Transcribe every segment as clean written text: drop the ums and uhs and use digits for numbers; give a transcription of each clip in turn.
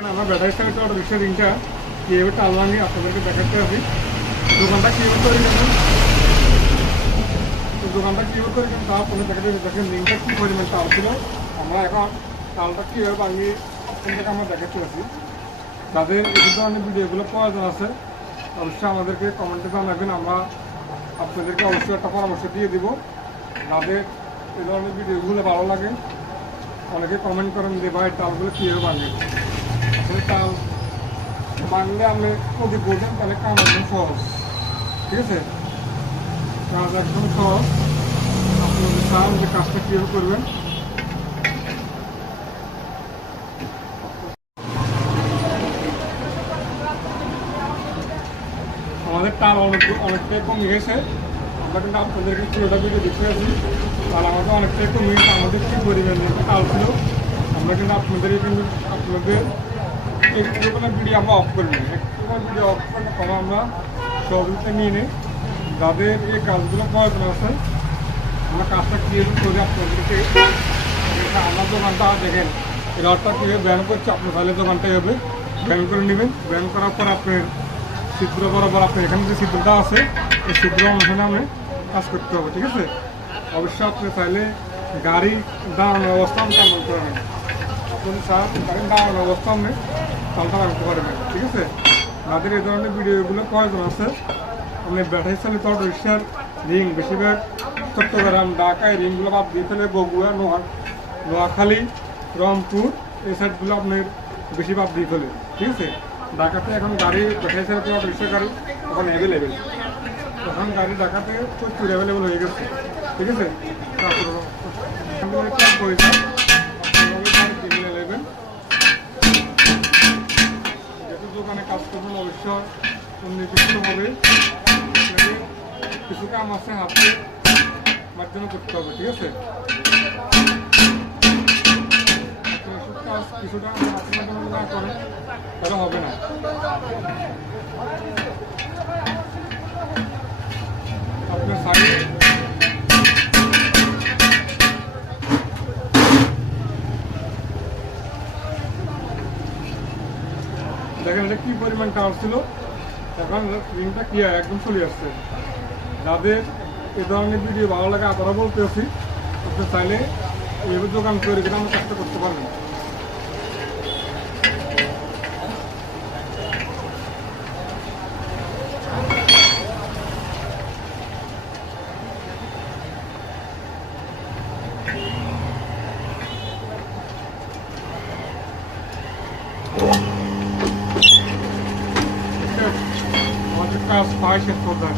আমরা ব্যাটারি চালিত auto rickshaw রিংটা কীভাবে টানলাম আপনাদেরকে দেখাতে আসি। দোকানটা কীভাবে তৈরি করবেন, দোকানটা কীভাবে তৈরি করবেন তা আপনাদের দেখাতে দেখেন রিংটা কী পরিমাণ টাল ছিল। আমরা এখন টালটা কীভাবে ভাঙিয়ে আপনাদেরকে আমরা দেখাতে আসি। যাদের এই ধরনের ভিডিওগুলো প্রয়োজন আছে অবশ্যই আমাদেরকে কমেন্টে জানাবেন, আমরা আপনাদেরকে অবশ্যই একটা পরামর্শ দিয়ে দিব। যাদের এই ধরনের ভিডিওগুলো ভালো লাগে অনেকে কমেন্ট করেন যে ভাই টালগুলো কীভাবে ভাঙবেন। আসলে টাল ভাঙলে আপনি যদি বোঝেন তাহলে কাজ একদম সহজ, ঠিক আছে, কাজ একদম সহজ। আপনি যদি চান যে কাজটা কীভাবে করবেন আমাদের টাল অনেকটাই কমে গেছে। আমরা কিন্তু আপনাদেরকে পুরোটা ভিডিও দেখতে আসি, তাহলে আমাদের অনেকটাই কমে গেছে। আমাদের কী পরিমাণ টাল ছিল আমরা কিন্তু আপনাদের একটুখানি ভিডিও আমরা অফ করি না, একটুখানি ভিডিও অফ করলে তখন আমরা সহযোগিতা নিয়ে নিই। যাদের এই কাজগুলো প্রয়োজন আছে আমরা কাজটা ক্লিয়ার করে আপনাদেরকে আমার দোকানটা দেখেন এই রডটা কীভাবে ব্যায়াম করছে, আপনার তাহলে দোকানটা এভাবে ব্যায়াম করে নেবেন। ব্যায়াম করার পর আপনার ছিদ্র বরাবর আপনার এখানে যে ছিদ্রটা আছে এই ছিদ্র অনুসারে আপনি কাজ করতে হবে, ঠিক আছে। অবশ্যই আপনি চাইলে গাড়ি দাঁড়ানোর অবস্থা আপনি টান করতে পারবেন, আপনি স্যার গাড়ি দাঁড়ানোর অবস্থা আপনি টালটা রাখতে পারবেন, ঠিক আছে। যাদের এই ধরনের ভিডিওগুলো প্রয়োজন আছে আপনি ব্যাটারি চালিত অটো রিক্সার রিং বেশিরভাগ চট্টগ্রাম ঢাকায় রিংগুলো বাদ দিয়ে ফেলে বগুড়া নোয়াখালী রংপুর এই সাইডগুলো আপনার বেশি বাদ দিয়ে ফেলে, ঠিক আছে। ঢাকাতে এখন গাড়ি ব্যাটারি চালিত অটো রিক্সা গাড়ি এখন অ্যাভেলেবেল, এখন গাড়ি ঢাকাতে প্রচুর অ্যাভেলেবেল হয়ে গেছে, ঠিক আছে। তারপর নেবেন যেহেতু দোকানে কাজ করবেন অবশ্যই নির্দিষ্টভাবে আপনাকে কিছু কাম আছে হাতে মাধ্যমে করতে হবে, ঠিক আছে। কাজ কিছুটা হাতের মাধ্যমে না করেন তাহলে হবে না। আপনার সাইডে দেখেন এটা কী পরিমাণ টাওয়ার ছিল, এখন রিংটা ক্লিয়ার একদম চলে আসছে। যাদের এই ধরনের ভিডিও ভালো লাগে আবারও বলতে আসি আপনি চাইলে এইভাবে দোকান তৈরি করে আমরা কাজটা করতে পারবেন। আমাদের কাজ পায় শেষ করবেন,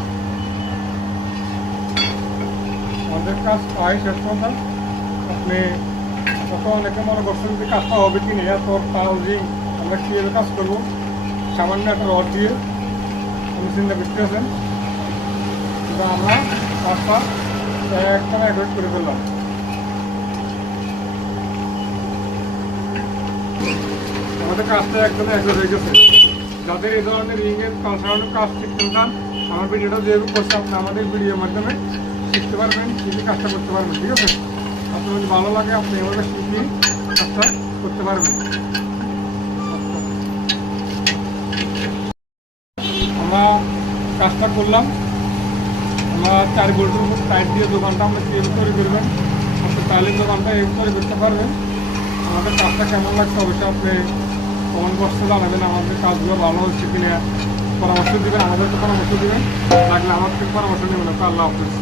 আমাদের কাজ পায় শেষ করবেন। আপনি কত অনেকে মনে করছেন যে কাজটা হবে কি না, তোর টাল রিং আমরা কীভাবে কাজ করবো সামান্য একটা রড দিয়ে আপনি চিন্তা করতে আছেন, কিন্তু আমরা কাজটা একদম অ্যাভয়েড করে ফেললাম। আমাদের কাজটা একদম অ্যাভয়েড হয়ে গেছে। যাদের এই ধরনের রিংয়ের কালচারাল কাজ শিখতে চান আমার ভিডিওটা যেভাবে করছে আপনি আমাদের ভিডিওর মাধ্যমে শিখতে পারবেন, শিখে কাজটা করতে পারবেন, ঠিক আছে। আপনার যদি ভালো লাগে আপনি এভাবে শিখিয়ে কাজটা করতে পারবেন। আমরা কাজটা করলাম, আমরা 4 ভোল্টের উপর টাইট দিয়ে দোকানটা আমরা কীভাবে তৈরি করবেন আপনি তাহলে দোকানটা এইভাবে তৈরি করতে পারবেন। আমাদের কাজটা কেমন লাগছে অবশ্যই আপনি কমেন্ট বক্সে জানাবেন। আমাদের কাজগুলো ভালো হচ্ছে কিনা পরামর্শ দেবেন, আমাদেরকে পরামর্শ দেবেন, লাগলে আমার থেকে পরামর্শ নেবেন। আল্লাহ হাফিজ।